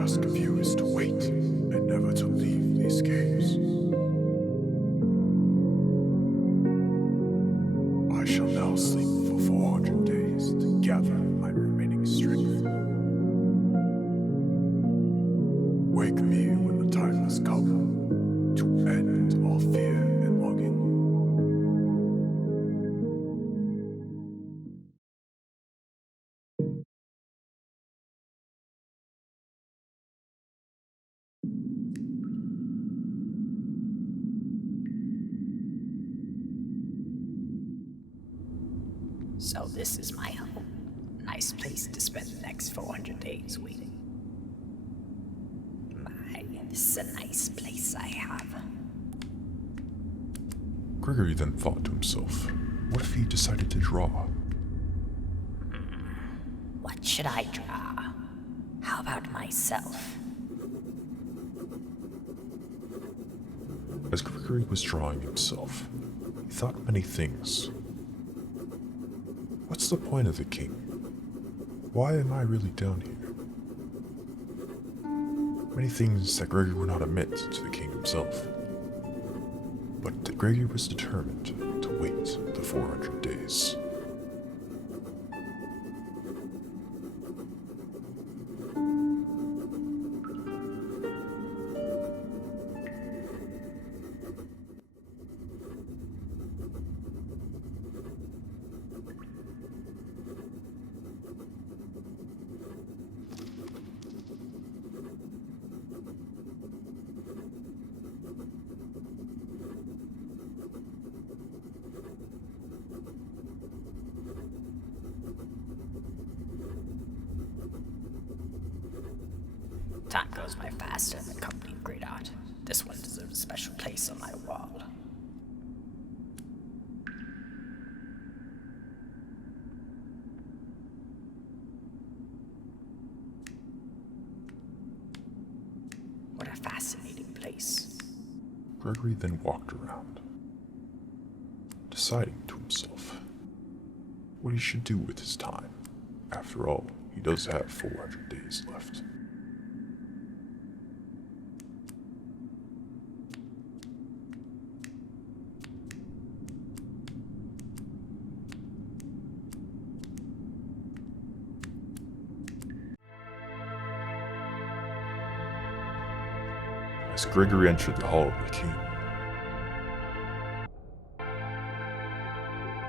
ask of you is to wait and never to leave these caves. I shall now sleep for 400 days to gather my remaining strength. Wake me when the time has come to end all fear and longing. So this is my home. Nice place to spend the next 400 days waiting. This is a nice place I have. Gregory then thought to himself, what if he decided to draw? What should I draw? How about myself? As Gregory was drawing himself, he thought many things. What's the point of the king? Why am I really down here? Many things that Gregory would not admit to the king himself. But Gregory was determined to wait the 400 days. Time goes by faster in the company of great art. This one deserves a special place on my wall. What a fascinating place. Gregory then walked around, deciding to himself what he should do with his time. After all, he does have 400 days left. As Gregory entered the hall of the king,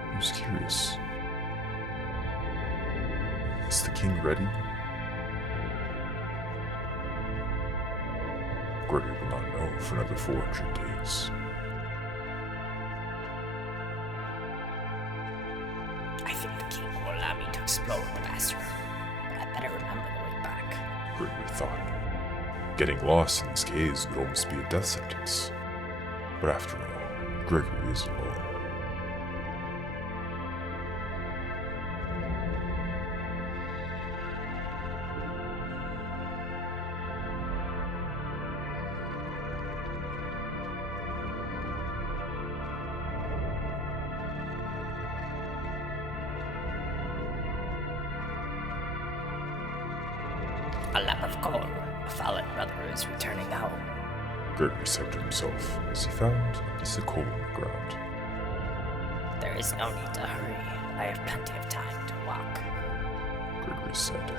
he was curious. Is the king ready? Gregory will not know for another 400 days. I think the king will allow me to explore the bathroom, but I better remember the way back. Gregory thought. Getting lost in these caves would almost be a death sentence. But after all, Gregory is alone. A lamp of coal. A fallen brother is returning home. Gregory said to himself as he found a piece of coal on the ground. There is no need to hurry. I have plenty of time to walk. Gregory said,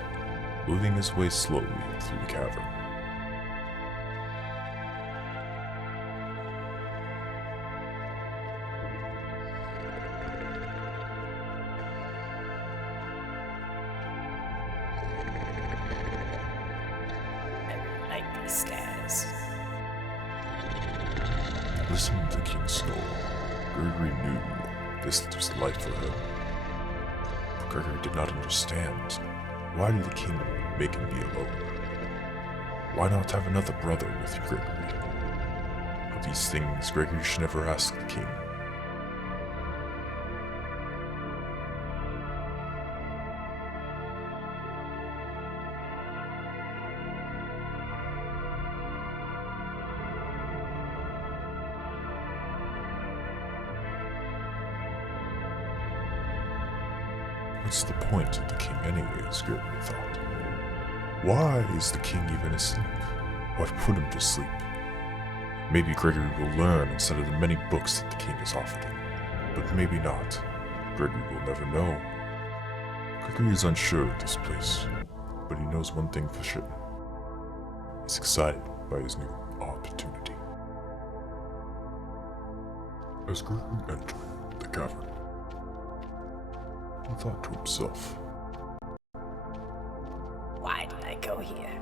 moving his way slowly through the cavern. Stairs. Listening to the king snore, Gregory knew this was the life for him. But Gregory did not understand. Why did the king make him be alone? Why not have another brother with Gregory? Of these things, Gregory should never ask the king. What's the point of the king anyways, Gregory thought. Why is the king even asleep? What put him to sleep? Maybe Gregory will learn instead of the many books that the king has offered him. But maybe not. Gregory will never know. Gregory is unsure of this place, but he knows one thing for sure. He's excited by his new opportunity. As Gregory entered the cavern, he thought to himself, Why did I go here?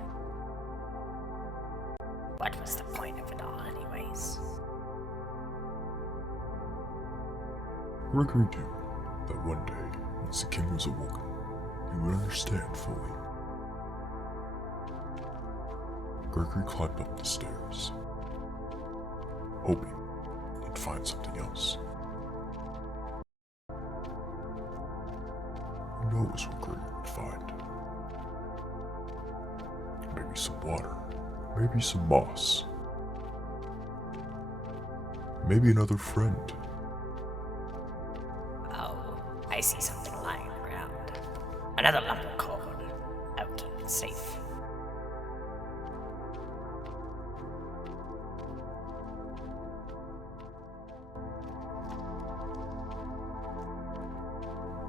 What was the point of it all anyways? Gregory knew that one day, once the king was awoken, he would understand fully. Gregory climbed up the stairs, hoping he'd find something else. Who knows what Gregory would find? Maybe some water, maybe some moss, maybe another friend. Oh, I see something lying on the ground. Another lump of coal. I'll keep it safe.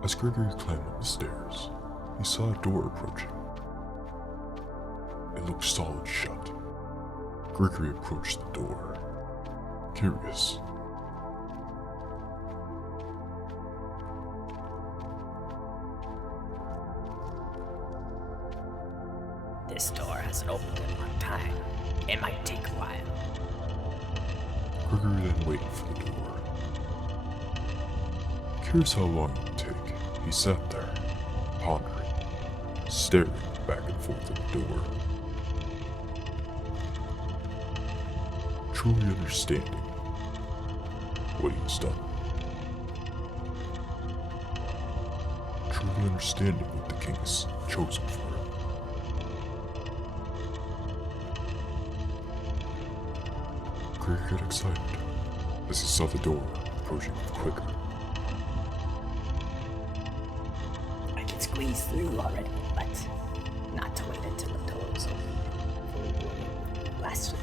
As Gregory climbed up the stairs, he saw a door approaching. It looked solid shut. Gregory approached the door, curious. This door hasn't opened in a long time. It might take a while. Gregory then waited for the door. Curious how long it would take, he sat there, pondering, staring back and forth at the door. Truly understanding what he has done. Truly understanding what the king has chosen for him. Gregory got excited as he saw the door approaching quicker. I can squeeze through already, but not to wait until the door is open. Blasphemy.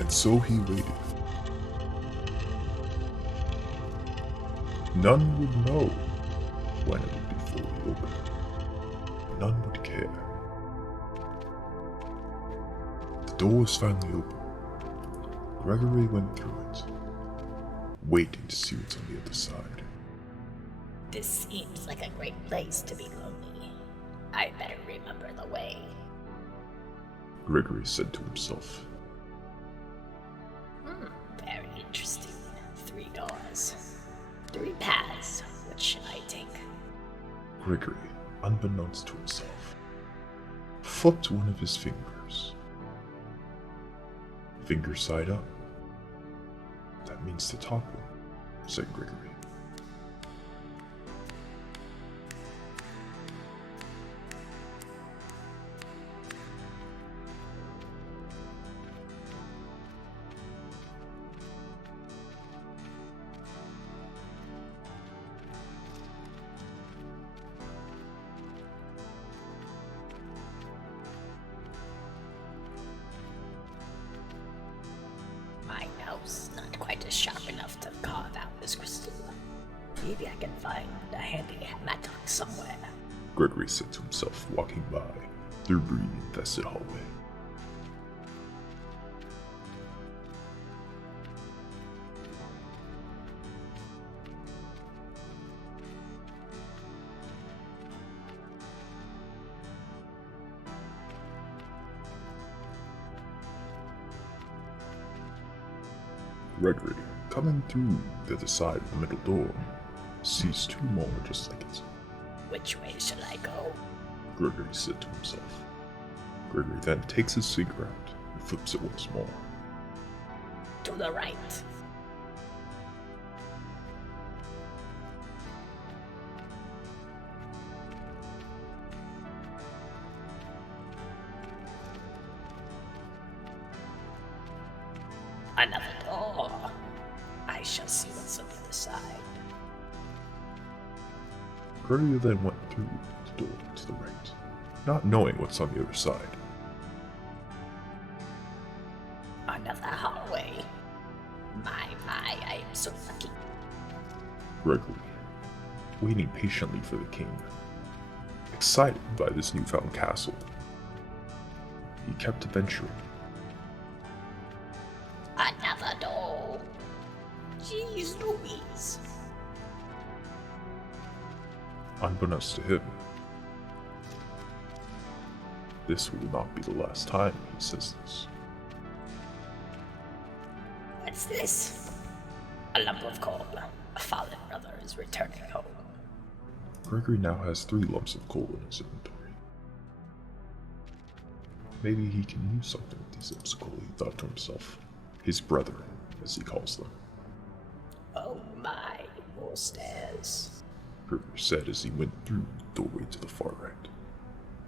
And so he waited. None would know when it would be fully open. None would care. The door was finally open. Gregory went through it, waiting to see what's on the other side. This seems like a great place to be lonely. I better remember the way. Gregory said to himself. Very interesting. 3 doors. 3 paths. Which should I take? Gregory, unbeknownst to himself, flipped one of his fingers. Finger side up. That means the top one, said Gregory. My nose not quite as sharp enough to carve out this crystal. Maybe I can find a handy mattock somewhere. Gregory said to himself, walking by the debris-infested hallway. Gregory, coming through the other side of the middle door, sees 2 more just like it. Which way should I go? Gregory said to himself. Gregory then takes his finger out and flips it once more. To the right. Another door. I shall see what's on the other side. Gregory then went through the door to the right, not knowing what's on the other side. Another hallway. My, I am so lucky. Gregory, waiting patiently for the king, excited by this newfound castle. He kept adventuring. Another door. Jeez Louise. Unbeknownst to him, this will not be the last time he says this. What's this? A lump of coal. A fallen brother is returning home. Gregory now has 3 lumps of coal in his inventory. Maybe he can use something with these lumps of coal, he thought to himself. His brother, as he calls them. Oh my, more stairs. Gregory said as he went through the doorway to the far right.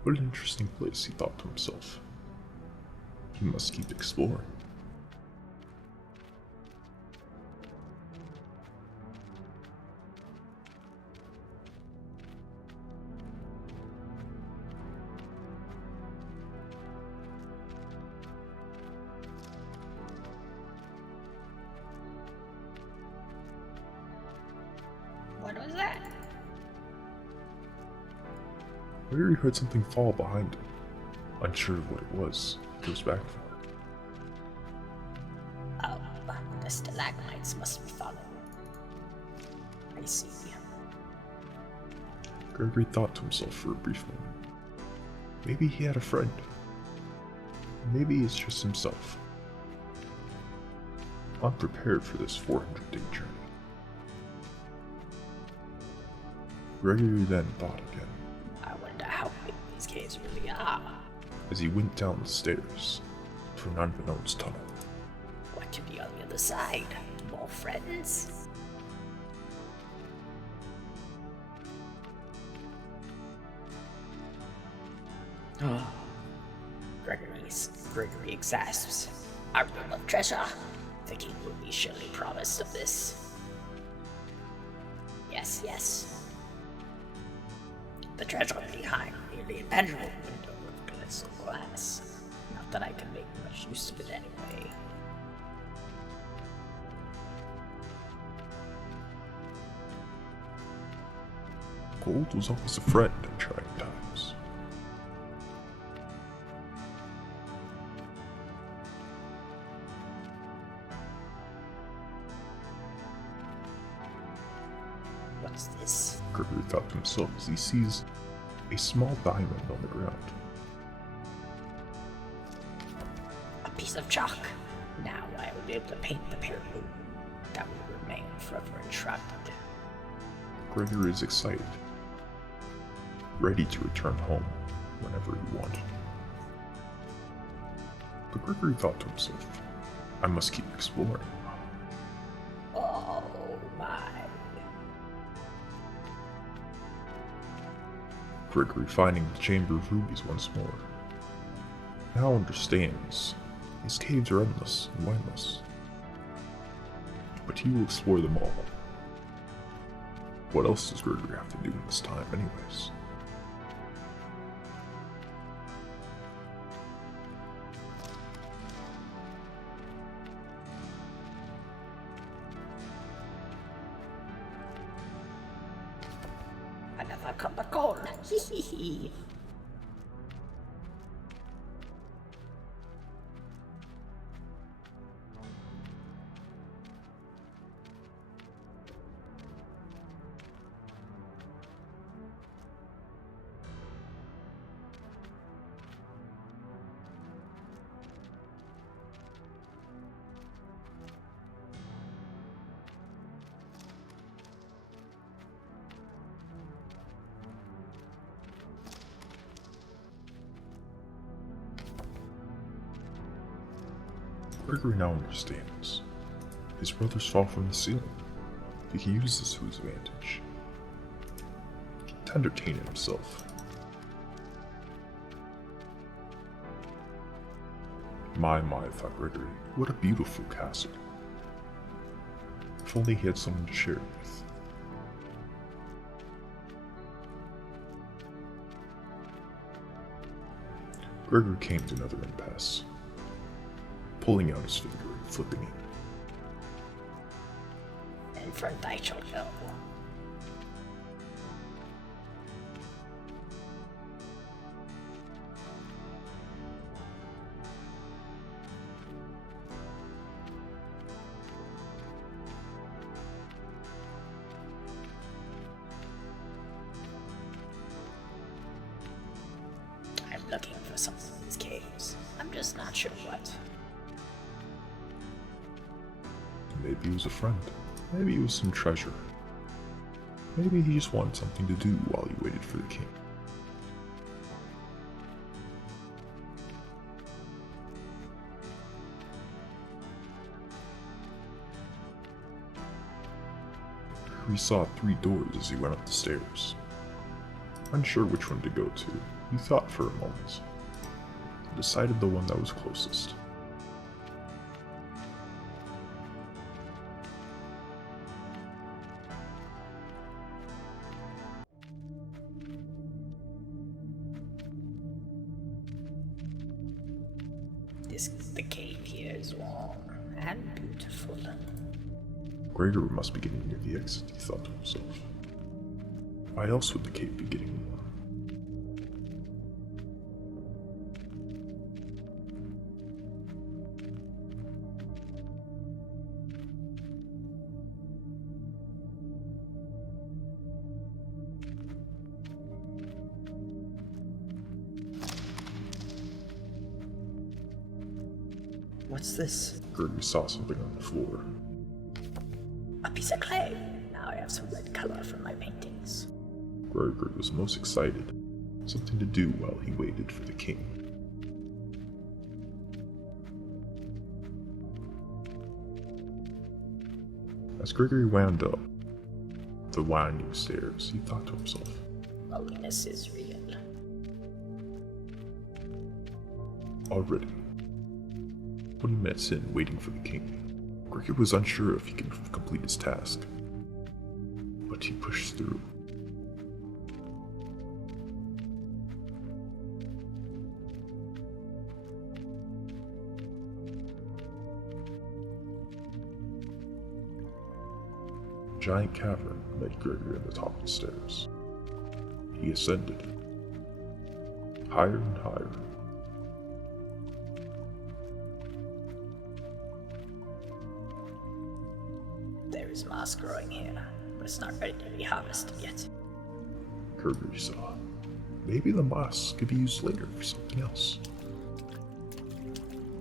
What an interesting place, he thought to himself. He must keep exploring. What was that? Gregory heard something fall behind him. Unsure of what it was, he goes back for it. Oh, the stalagmites must be following. I see. Gregory thought to himself for a brief moment. Maybe he had a friend. Maybe it's just himself. Unprepared for this 400-day journey. Gregory then thought again. I wonder how big these caves really are. As he went down the stairs to an unbeknownst tunnel. What could be on the other side? More friends? Oh. Gregory gasps. A room of treasure. The king will be surely promised of this. Yes. The treasure behind the impenetrable window of glistening glass. Not that I can make much use of it anyway. Gold was always a friend in trying times. What's this? Gregory thought to himself as he sees a small diamond on the ground. A piece of chalk. Now I will be able to paint the pale moon that will remain forever enshrouded. Gregory is excited, ready to return home whenever he wanted. But Gregory thought to himself, I must keep exploring. Oh my. Gregory, finding the Chamber of Rubies once more, now understands these caves are endless and windless. But he will explore them all. What else does Gregory have to do in this time, anyways? Another cup of gold. Hee hee. Gregory now understands. His brothers fall from the ceiling. He can use this to his advantage. To entertain himself. My, thought Gregory, what a beautiful castle. If only he had someone to share it with. Gregory came to another impasse, pulling out his finger and flipping it. And front I shall go. I'm looking for something in these caves. I'm just not sure what. Maybe he was a friend. Maybe he was some treasure. Maybe he just wanted something to do while he waited for the king. He saw 3 doors as he went up the stairs. Unsure which one to go to, he thought for a moment, and decided the one that was closest. The cave here is warm and beautiful. Gregory must be getting near the exit, he thought to himself. Why else would the cave be getting warm? What's this? Gregory saw something on the floor. A piece of clay. Now I have some red color from my paintings. Gregory was most excited. Something to do while he waited for the king. As Gregory wound up the winding stairs, he thought to himself, Loneliness is real. already 20 minutes in, waiting for the king, Gregory was unsure if he could complete his task, but he pushed through. A giant cavern met Gregory at the top of the stairs. He ascended, higher and higher. There is moss growing here, but it's not ready to be harvested yet. Gregory saw. Maybe the moss could be used later for something else.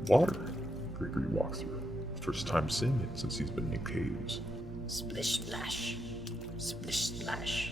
Water, Gregory walked through. First time seeing it since he's been in caves. Splish splash. Splish splash.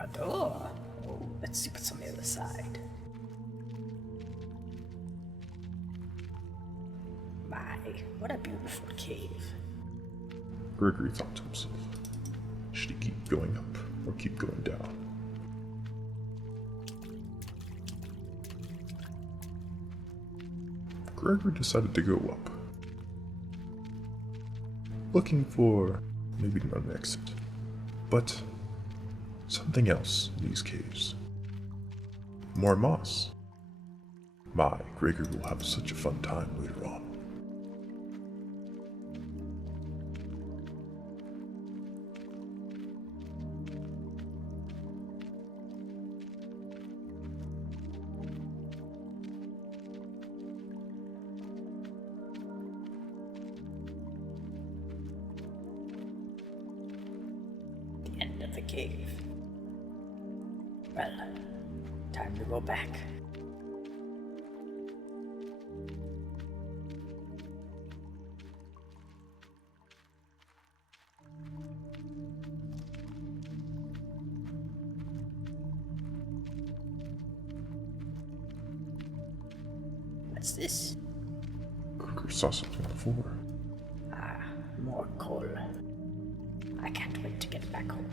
A door? Oh, let's see what's on the other side. My, what a beautiful cave. Gregory thought to himself, should he keep going up or keep going down? Gregory decided to go up, looking for maybe not an exit, but something else in these caves. More moss. My, Gregory will have such a fun time later on. The end of the cave. Well, time to go back. What's this? Gregory saw something on the floor. Ah, more coal. I can't wait to get back home.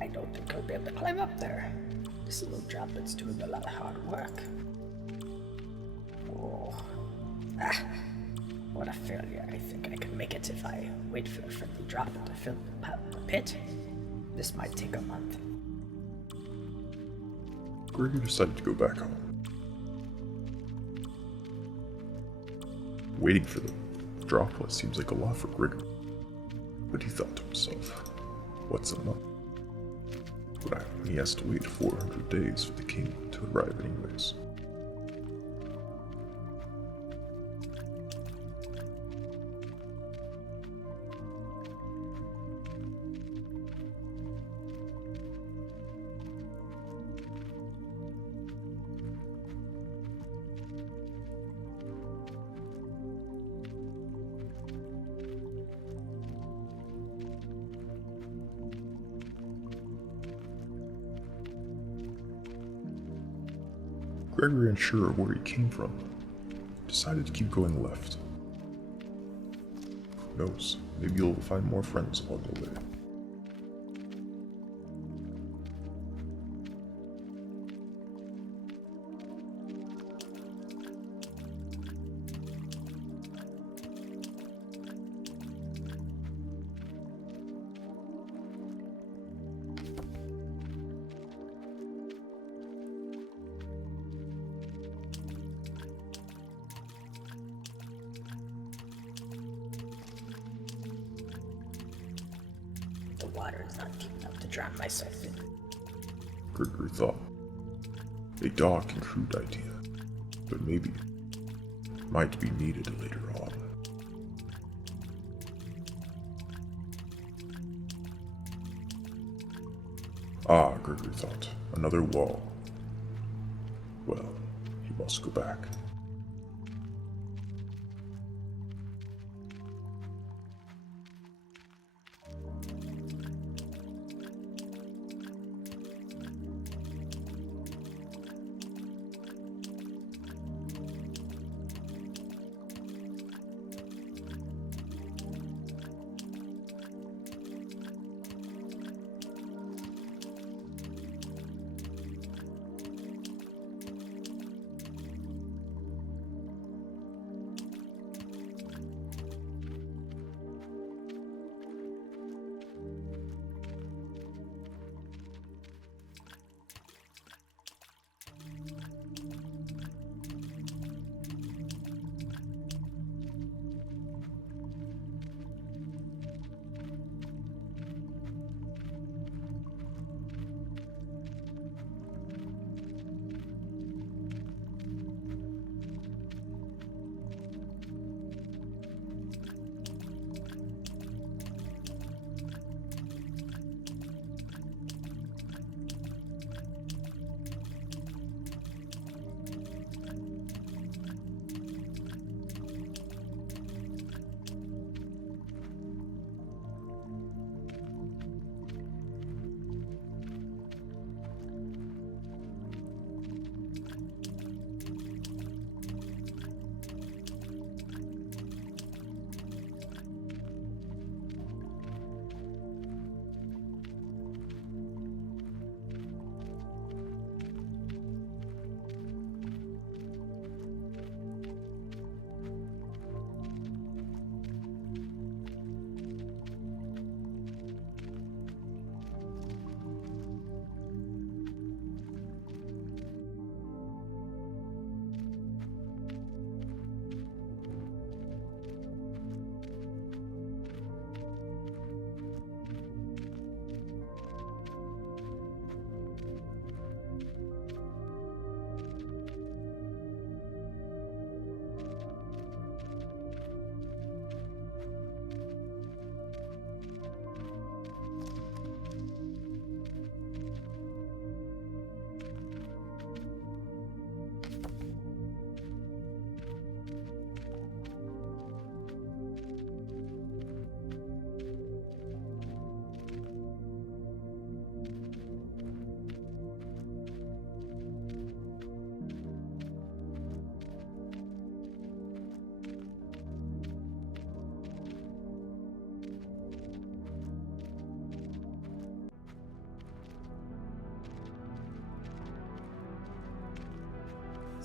I don't think I'll be able to climb up there. This little droplet's doing a lot of hard work. Oh. Ah. What a failure. I think I can make it if I wait for a friendly droplet to fill the pit. This might take a month. Gregory decided to go back home. Waiting for the droplet seems like a lot for Gregory. But he thought to himself, what's a month? But he has to wait 400 days for the king to arrive anyways. Gregory, unsure of where he came from, decided to keep going left. Who knows, maybe he'll find more friends along the way. The water is not deep enough to drown myself in. Gregory thought. A dark and crude idea, but maybe might be needed later on. Ah, Gregory thought, another wall. Well, he must go back.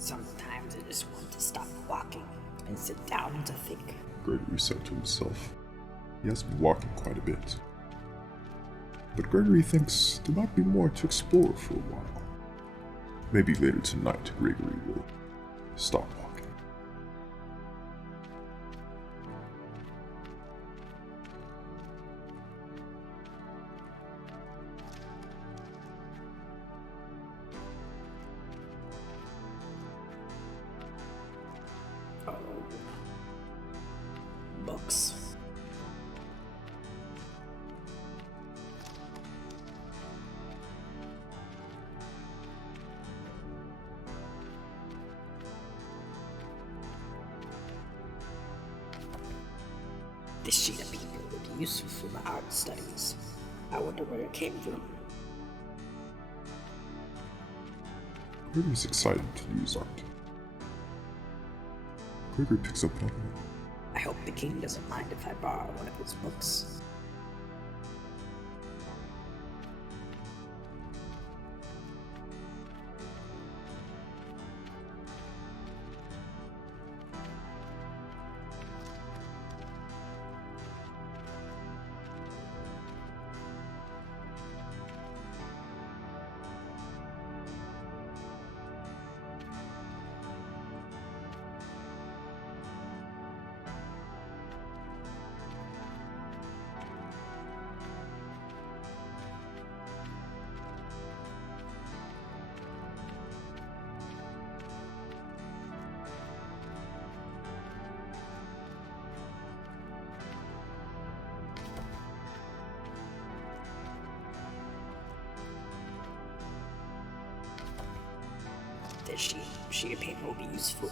Sometimes I just want to stop walking and sit down to think. Gregory said to himself. He has been walking quite a bit. But Gregory thinks there might be more to explore for a while. Maybe later tonight Gregory will stop walking. Oh. Books. This sheet of paper would be useful for my art studies. I wonder where it came from. Gregory's excited to use art. Gregory picks up one. I hope the king doesn't mind if I borrow one of his books. This sheet of paper will be useful.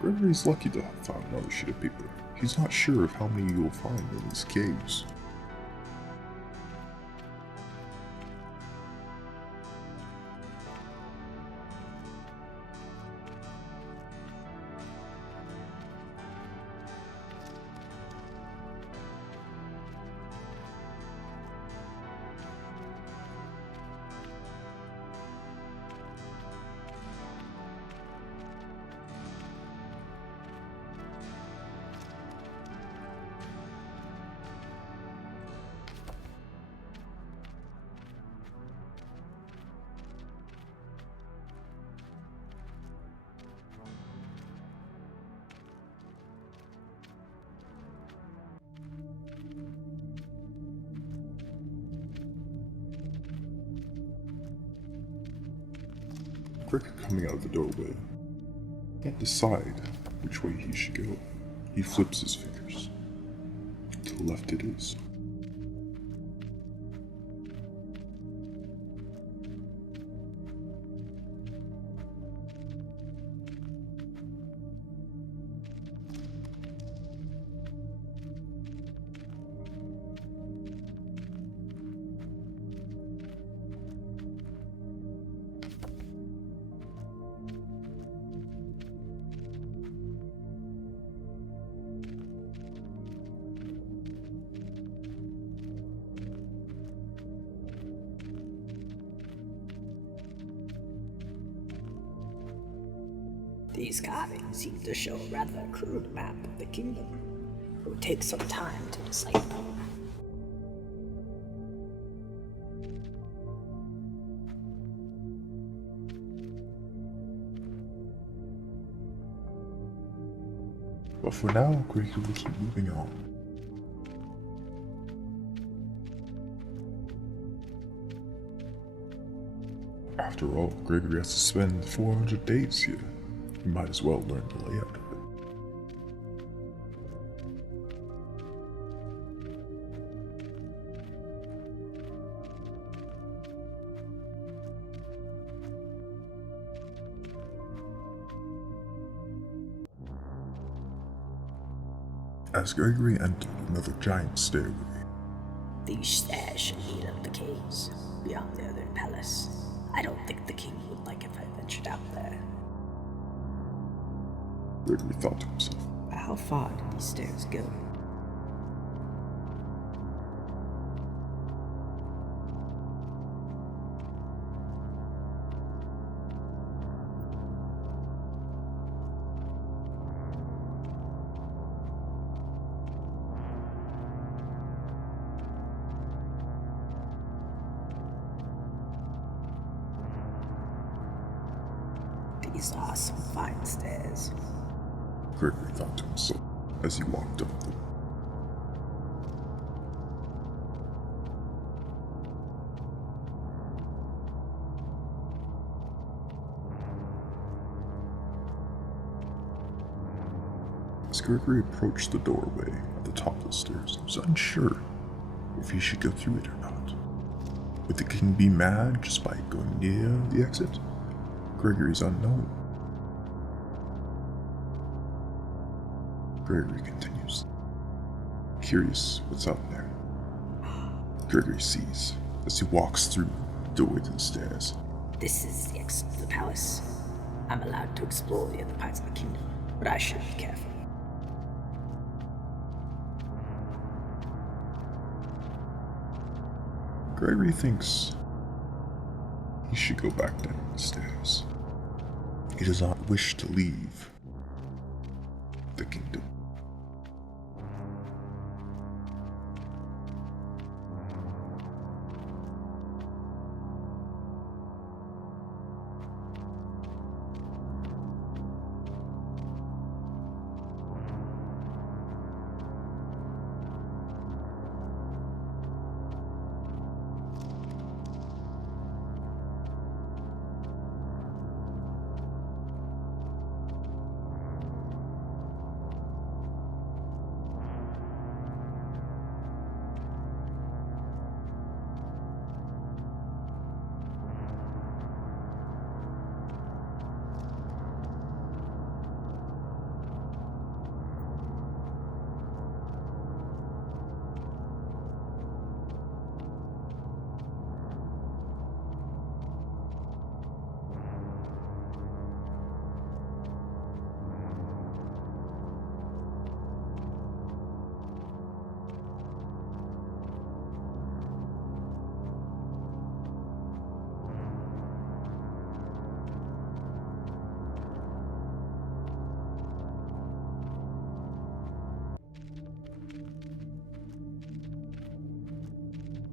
Gregory's lucky to have found another sheet of paper. He's not sure of how many you'll find in these caves. Gregory coming out of the doorway can't decide which way he should go. He flips his fingers. To the left it is. These carvings seem to show a rather crude map of the kingdom. It would take some time to decipher. But for now, Gregory will keep moving on. After all, Gregory has to spend 400 days here. He might as well learn the layout of it. As Gregory entered another giant stairway, These stairs should lead up the caves, beyond the other palace. I don't think the king would like if I ventured out there. Gregory thought to himself. How far do these stairs go? These are some fine stairs. Gregory thought to himself as he walked up them. As Gregory approached the doorway at the top of the stairs, he was unsure if he should go through it or not. Would the king be mad just by going near the exit? Gregory's unknown. Gregory continues, curious what's out there. Gregory sees as he walks through the doorway to the stairs. This is the exit to the palace. I'm allowed to explore the other parts of the kingdom, but I should be careful. Gregory thinks he should go back down the stairs. He does not wish to leave the kingdom.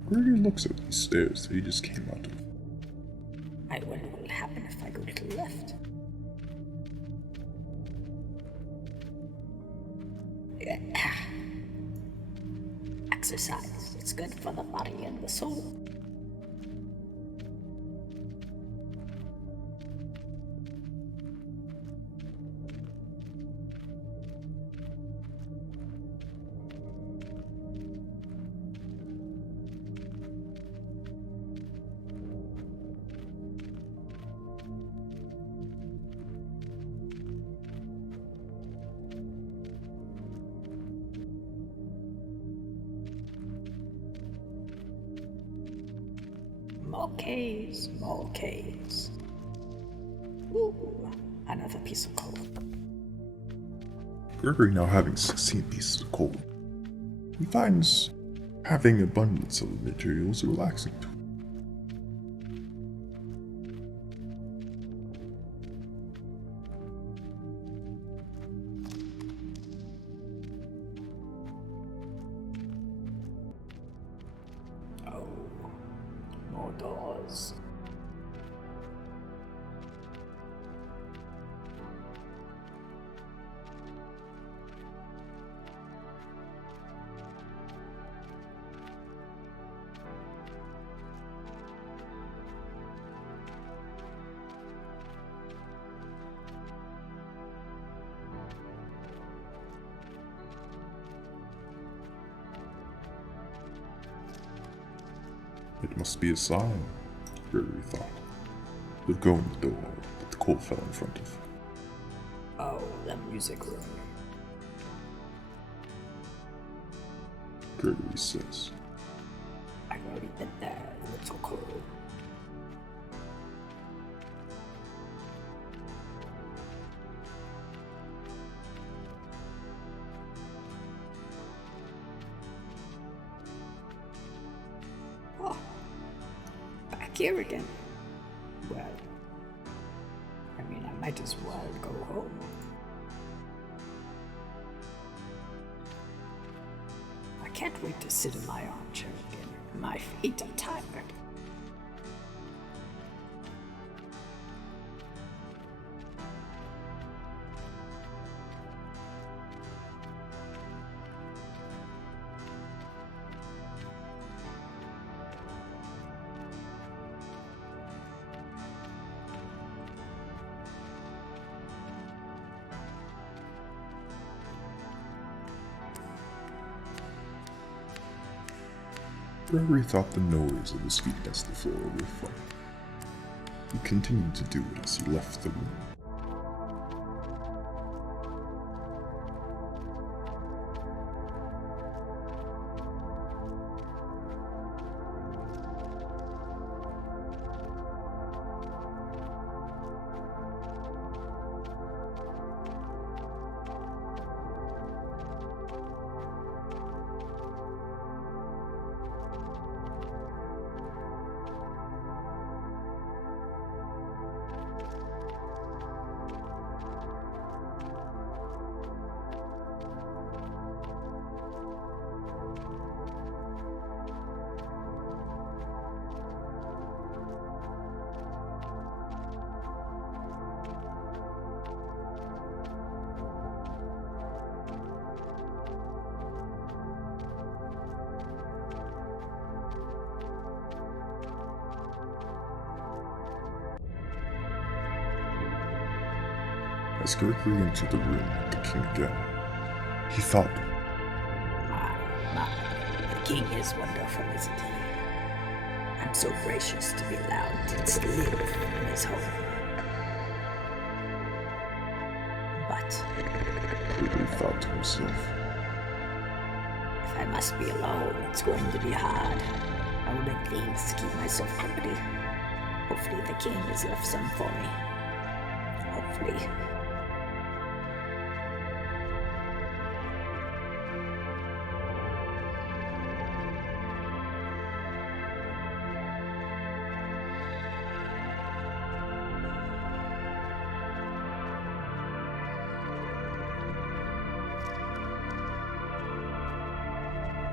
Gregory looks at these stairs that he just came out of. I wonder what will happen if I go to the left. Exercise. It's good for the body and the soul. More caves. Ooh, another piece of coal. Gregory, now having 16 pieces of coal, he finds having abundance of the materials relaxing to him. More doors. It must be a sign, Gregory thought. They'll go in the door that the coal fell in front of. Oh, the music room. Gregory says, I've already been there, little coal. Here again. Well, I might as well go home. I can't wait to sit in my armchair again. My feet are tired. Gregory thought the noise of his feet against the floor were fun. He continued to do it as he left the room. As Gregory entered the room with the king again, he thought, My, the king is wonderful, isn't he? I'm so gracious to be allowed to live in his home. But Gregory thought to himself, if I must be alone, it's going to be hard. I will make things to keep myself company. Hopefully the king has left some for me. Hopefully.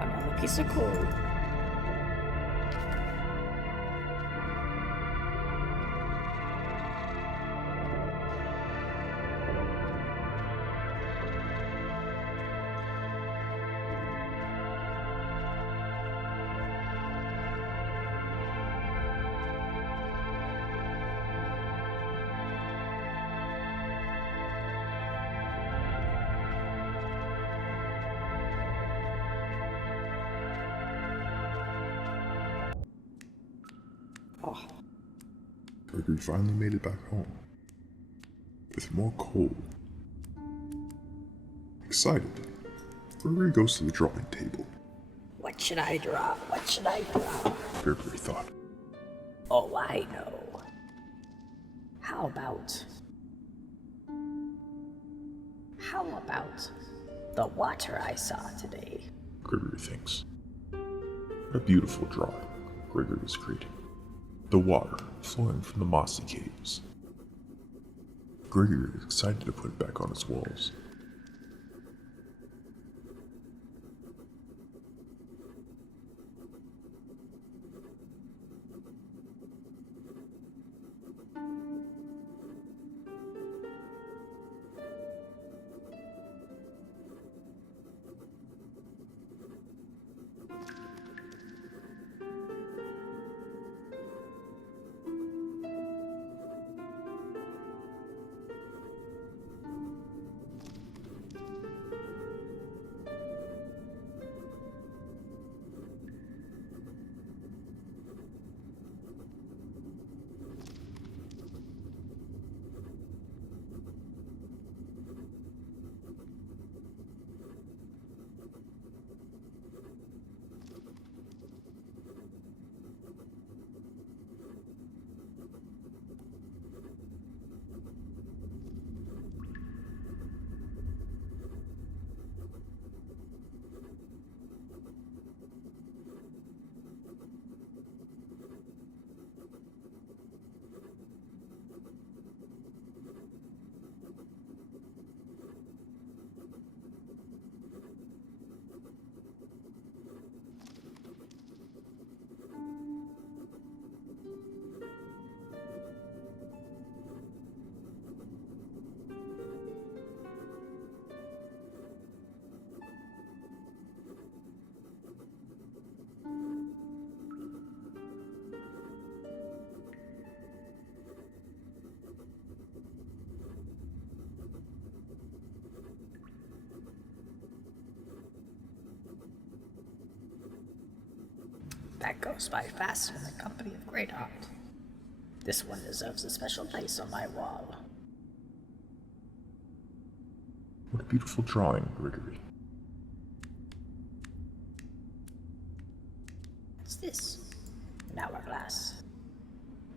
Another piece of coal. Oh, Gregory finally made it back home with more coal. Excited, Gregory goes to the drawing table. what should I draw? What should I draw? Gregory thought, Oh, I know. How about the water I saw today? Gregory thinks. What a beautiful drawing Gregory is creating. The water flowing from the mossy caves. Gregory is excited to put it back on his walls. night goes by fast in the company of great art. This one deserves a special place on my wall. What a beautiful drawing, Gregory. What's this? An hourglass.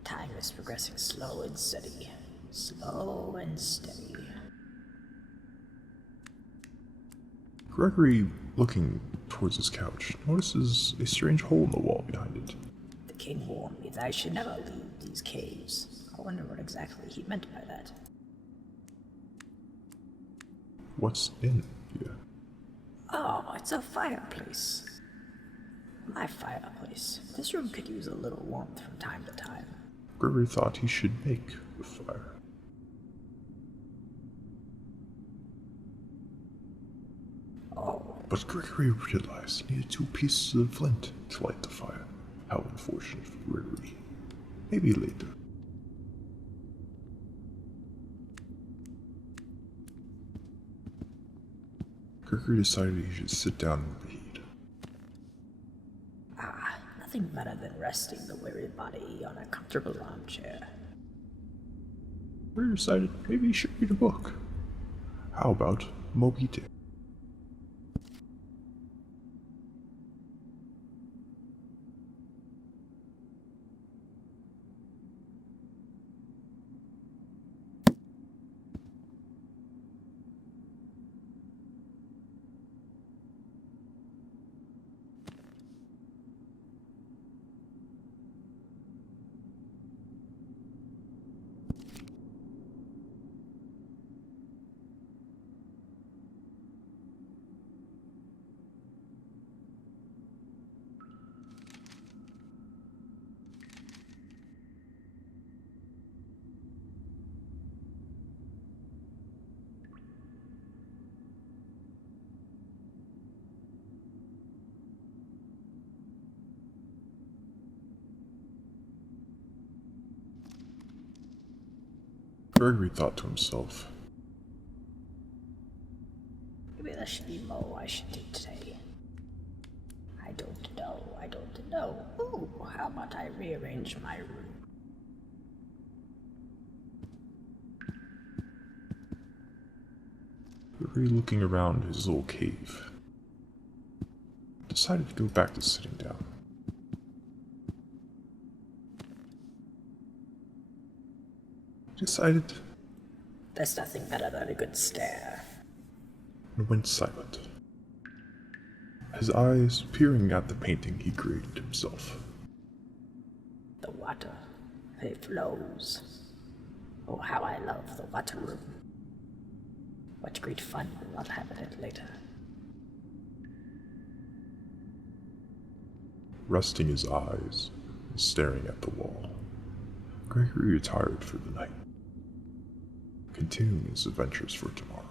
Time is progressing slow and steady. Slow and steady. Gregory, looking towards his couch, notices a strange hole in the wall behind it. The king warned me that I should never leave these caves. I wonder what exactly he meant by that. What's in here? Oh, it's a fireplace. My fireplace. This room could use a little warmth from time to time. Gregory thought he should make the fire. Oh, But Gregory realized he needed 2 pieces of flint to light the fire. How unfortunate for Gregory. Maybe later. Gregory decided he should sit down and read. nothing better than resting the weary body on a comfortable armchair. Gregory decided maybe he should read a book. How about Moby Dick? Gregory thought to himself, Maybe there should be more I should do today. I don't know. Ooh, how about I rearrange my room? Gregory, looking around his little cave, decided to go back to sitting down. He decided There's nothing better than a good stare. and went silent. His eyes peering at the painting he created himself. The water, it flows. Oh, how I love the water room. What great fun we'll have in it later. Resting his eyes and staring at the wall, Gregory retired for the night, continuing his adventures for tomorrow.